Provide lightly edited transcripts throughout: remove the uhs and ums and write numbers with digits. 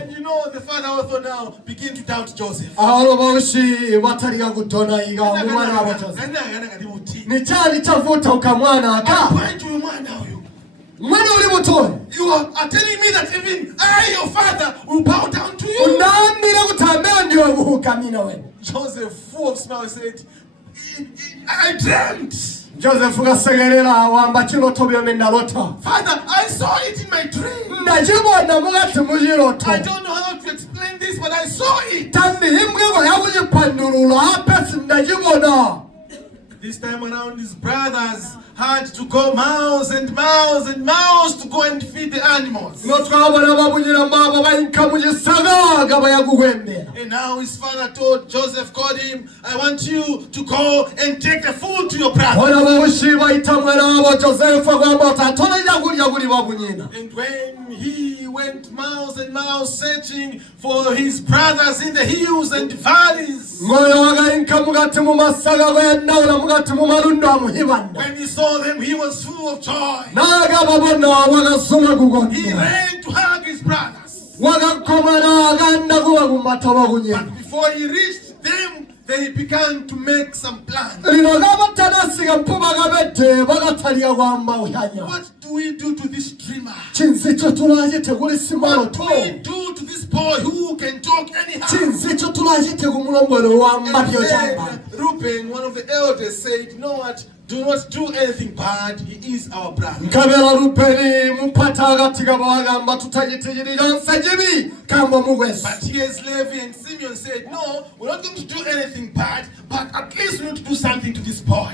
And you know the father also now begin to doubt Joseph. You are telling me that even I, your father, will bow down to you. Joseph, full of smiles, said, I dreamt. Joseph Father, I saw it in my dream. I don't know how to explain this, but I saw it. This time around, his brothers had to go miles and miles and miles to go and feed the animals. And now his father told Joseph, called him, I want you to go and take the food to your brother. And when he went miles and miles searching for his brothers in the hills and valleys, when he saw them, he was full of joy. He ran to hug his brothers. But before he reached them, they began to make some plans. What do we do to this dreamer? What do we do to this boy who can talk anyhow? And then Reuben, one of the elders, said, you know what? Do not do anything bad. He is our brother. But here's Levi and Simeon said, no, we're not going to do anything bad, but at least we need to do something to this boy.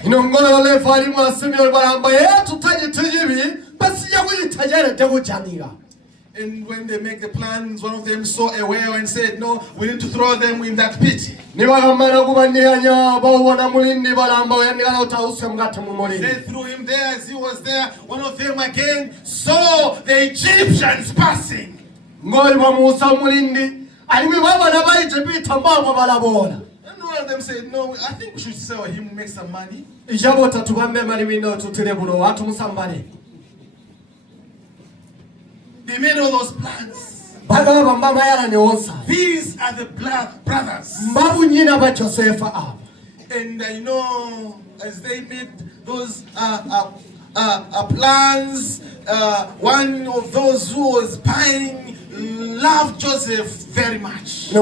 And when they make the plans, one of them saw a whale and said, no, we need to throw them in that pit. They threw him there. As he was there, one of them again saw the Egyptians passing. And one of them said, no, I think we should sell him, make some money. They made all those plans. These are the brothers. And I know as they made those plans, one of those who was buying loved Joseph very much.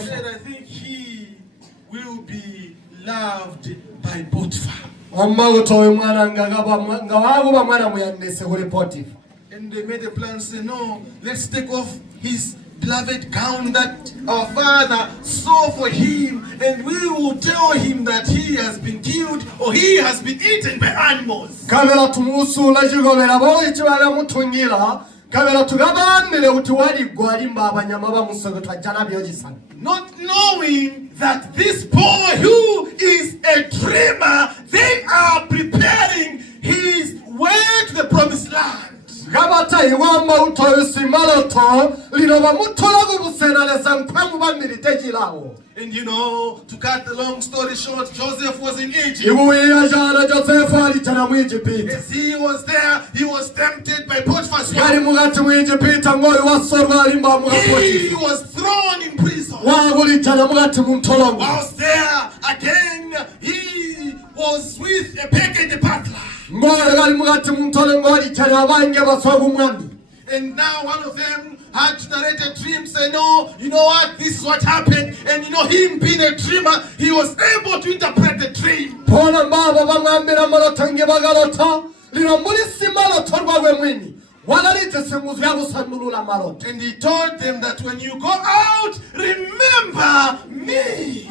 Said, I think he will be loved by Potiphar. And they made a plan, say, no, let's take off his beloved gown that our father saw for him, and we will tell him that he has been killed or he has been eaten by animals. Not knowing that this boy who is a dreamer, they are preparing his way to the promised land. And you know, to cut the long story short, Joseph was in Egypt. As he was there, he was tempted by Potiphar's wife. He was thrown in prison. Whilst there, again, he was with a pagan butler. And now one of them had to narrate a dream, say, no, you know what, this is what happened. And you know, him being a dreamer, he was able to interpret the dream. And he told them that when you go out, remember me.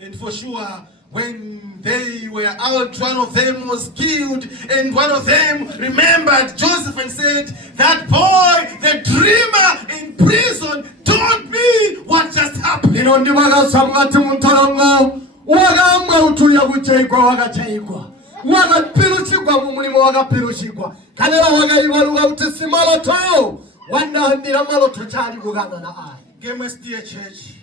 And for sure, when they were out, one of them was killed, and one of them remembered Joseph and said, that boy, the dreamer in prison, told me what just happened. Dear church,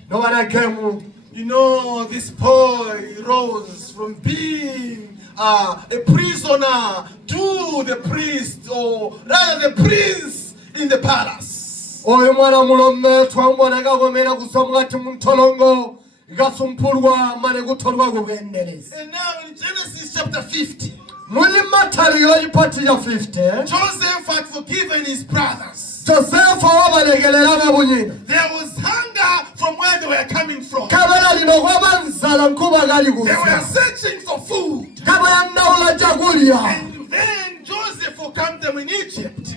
You know, this boy rose from being a prisoner to the priest, or rather the prince in the palace. Oyo mwana mulome twamubona gagomera kusomwa timutolongo gasumpulwa mane gutolwa kugendereza. And now in Genesis chapter 50, muli mataliro y'ipati ya 50, Joseph had forgiven his brothers. Joseph wabalegelera babunyina. There was hunger from where they were coming from. Kabala lino kwabanzala nkuba gali They were kusa. searching for food. Kabala naula jagulia. And then Joseph welcomed them in Egypt.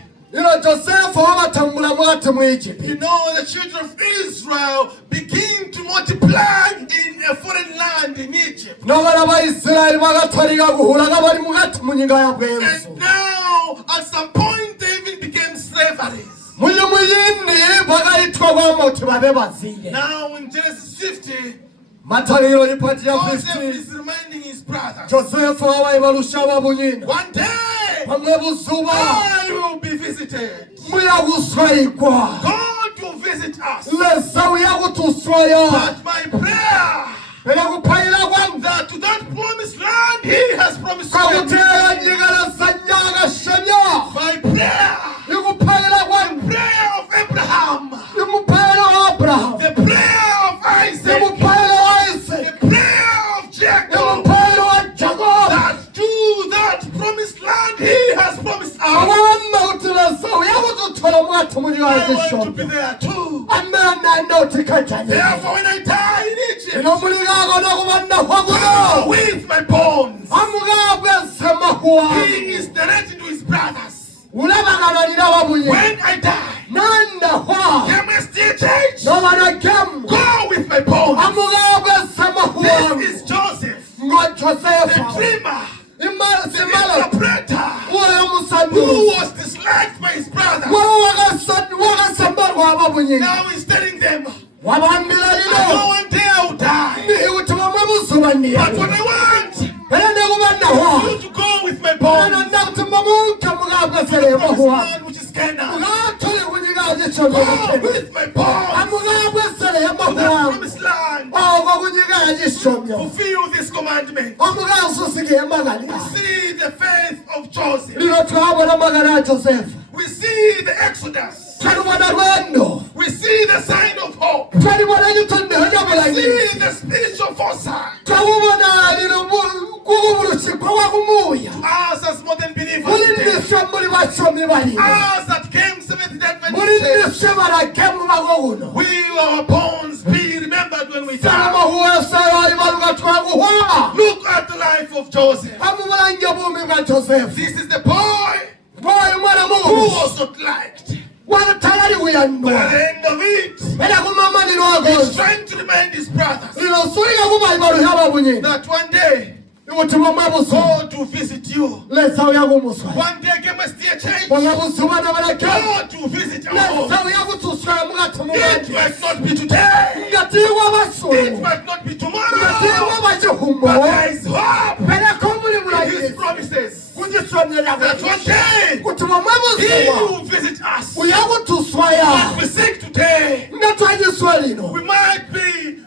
Joseph wabatambula mwate mu Egypt. You know, the children of Israel begin to multiply in a foreign land in Egypt. Nobara ba Israel bagatariga guhulaga bari mugati munyinga ya And bweruso. now, at some point, they even became slaveries. Muyu muyindi bagaitwa bamoti babe bazire. Now, in Genesis 50, Mataliro y'ipati ya Joseph 50. is reminding his brothers, Joseph wabayibarusha babunyina. one day, Pamwe buzuba I will be visited. muyaguswayikwa. God will visit us. Lesa uyagutuswaya. But my prayer, Ela kupayila kwanza. that to that promised land He has promised Kakutera me. nyigala sanyaga shanya. My prayer, Ikupayila the kwanza. prayer of Abraham, Ikupayila wa Abraham. the prayer of Isaac, Ikupayila wa Isaac. the prayer of Jacob, Ikupayila wa Jacob. that to that promised land He has promised us. Awamba utilasa uyagututola mwatu munywa I want to yishombe. be there too. Amena ndo tikachanye. Therefore, when I die in Egypt, Ino muligago na kubanna go kwaguno. with my bones. Amugabwe sema huwa. He is narrating to his brothers. Ulabagana nina wabuye. When I die, Nanda hwa. MSDH, No wana kem. go with my bones. Amugabwe sema huwa. This is Joseph, Ngo the Josefa. dreamer, Imala the simala. interpreter, Uwe who musandu. was disliked by his brothers. Uwe wakasambar kwa wabuye. Now he's telling them, Wabambila I know lino. one day I will die, Ni utuma mwemusubani. but what I want Ene kubanna hwa. you to go with my Ene bones. ndakutuma munka mugabwe serema Promised hwa. land, which is Canaan. Ugatole kunyiga yishombe Go mukene. with my bones. Amugabwe serema To that hwa. promised land. Ogo kunyiga yishombe. Fulfill this commandment. Amugabwe susike magali. See the faith of Joseph. Lino twabona magana ya Joseph. We see the Exodus. Twalibona lwendo. We see the sign of hope. Twalibona igitondo We eky'obulangi. see the spiritual foresight. Twabubona lino kububurusikwa wakumuya. Us as modern believers Muli today. niswe muli basomi bali. Us that came Seventh-day Muli Adventist Church. niswe balakemu bagoguno. Will our bones be remembered when we Salama die? huwa sayo ibaluka twaguhwa. Look at the life of Joseph. Amubulangi bumi bwa Joseph. This is the boy Boy mwana who mungu. was not liked. Watalali But at uyandwa. the end of it, Ela kumama he's lilwagozi. trying to remind his brothers Lino suiga kuba ibalu yaba bunyi. that one day Imutima mwabusu. God will visit you. Lesa uyagumuswa. One day, Gemastia Church, Mwabusu wana balakemu. God will visit our home. Lesa uyagutuswa mugati It mugati. might not be today. Ngatiwa It basulu. might not be Ngatiwa tomorrow. bajihumo. But there is hope Pele komuli in His mulagisi. promises. Kujiswamyela That kwa. one day, Kutuma He mwabusu. will visit us. Uyagutuswaya. What we seek today, Ngatwajiswa lino. we might be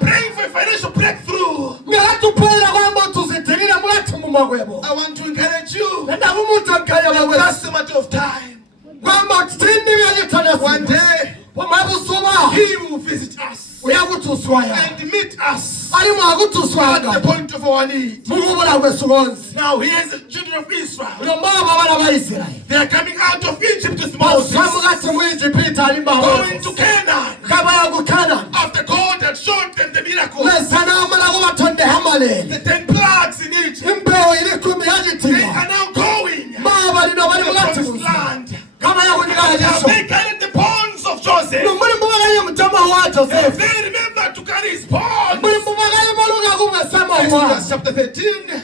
praying for a financial breakthrough. Ngalatupela kwamba tuzitirire mugati mumagwebo. I want to encourage you. Nenda kumutakanya magwebo. That's the matter of time. Kwamba tindi byayitana One day, Pamabusuba. He will visit us Uyagutuswaya. and meet us Ali at the mwagutuswaga. point of our need. Mugubula gwesubonzi. Now, here's the children of Israel. Uno mama bana ba Israeli. They are coming out of Egypt with Moses, Samugati mu Egypt ali going to mbaho. Canaan. Kaba yakukana. After God had shown them the miracles, Lesana amala kubatonde hamalele. the 10 plagues in Egypt, Impewo iri kumi they yajitima. are now going to Baba lino bali the mugati promised musa. land. Kama yakunika Now yajisho. they carried the bones of Joseph. Numuri mbuganye mutama wa If Joseph. they remember to carry his bones. Muri mbuganye maluga kumesema wa. Exodus chapter 13,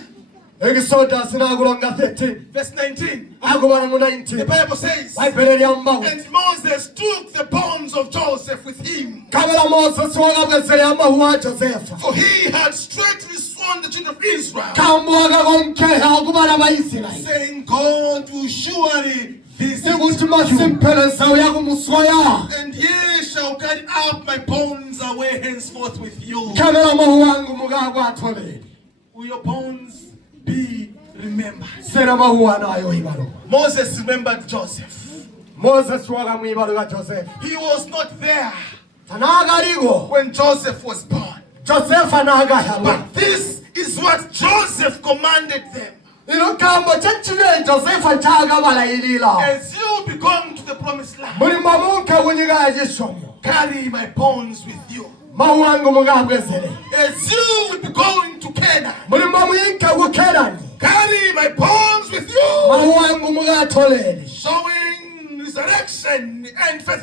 Egisoda sinakulonga 13. verse 19. Akubana mu The 19. Bible says, Bayibhele lyambawo. and Moses took the bones of Joseph with him, Kabela Moses wakabwesele amahu wa Joseph. for he had straightly sworn the children of Israel, Kambuwaga konkeha okubala Abayisirayeli. saying, God will surely visit Ikuthi you, masimpeleza uyakumuswaya. and ye shall carry up my bones away henceforth with you. khabela mawu wangu mukakwatholeni Will your bones be remembered? sena mawu anayo ibalo. Moses remembered Joseph. Moses wakamwibalo ka Joseph He was not there anakaliko when Joseph was born. Joseph anakayalwa. But this is what Joseph commanded them. ilo kambo chachile Joseph chakabalayilila As you be going to the promised land, mulimo munke kunyika yishomo carry my bones with you. mawu wangu mukabwezele. As you will be going to Canaan, mulimo mwinke kuKenani carry my bones with you. mawu wangu mukatholeni Showing resurrection and faithfulness.